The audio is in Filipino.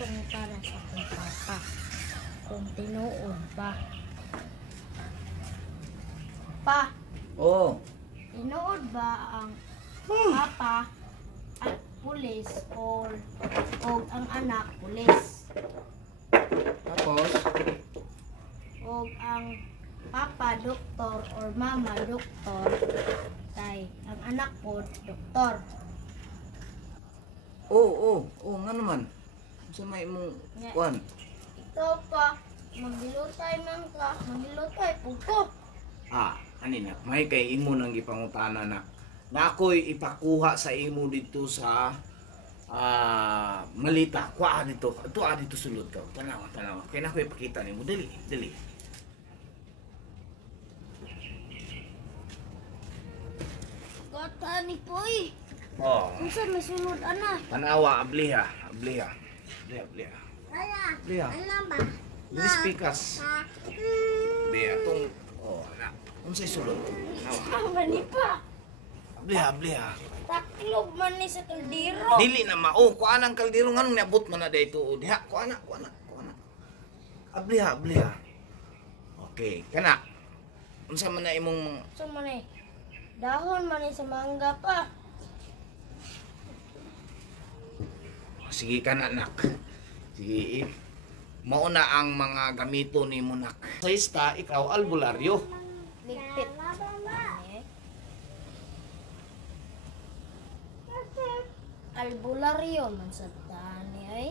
pangutana sa akong papa. Kung tinuod ba? Pa, Oo. tinuod ba ang papa at pulis o ang anak pulis? Tapos, O ang papa doktor or mama doktor kay ang anak ko doktor. oo, nga naman. Sa may mong Nga. kuan. Ikaw pa, magilutay man ka, magilutay po ko. Kanina, may kay imo nang gipangutana na ako'y ipakuha sa imo dito sa malita. Kuha dito. Ito dito sulod ka. Tanawa. Kaya na ko ipakita nimo. Dali. Gata ni Poy. Oh. Unsa may sulod ana? Tanawa, abliha. Abliha. Ala. Abliha. Ano ba? Bilis pikas. Abliha. Itong, unsay sulod. Tanawa. Mani pa. Abliha. Taklob man ni sa kaldero. Dili na mao. Kuha ng kaldero. Nganong niabot man na dito. Diha. Kuha na. Abliha. Okay. Kana. Unsa man na imong So man eh. Dahon man ni sa mangga pa. sige ka na, nak. Sige. Mauna ang mga gamito ni mo, nak. Sa ikaw albularyo. Ligpit. Albularyo man sa tani ay.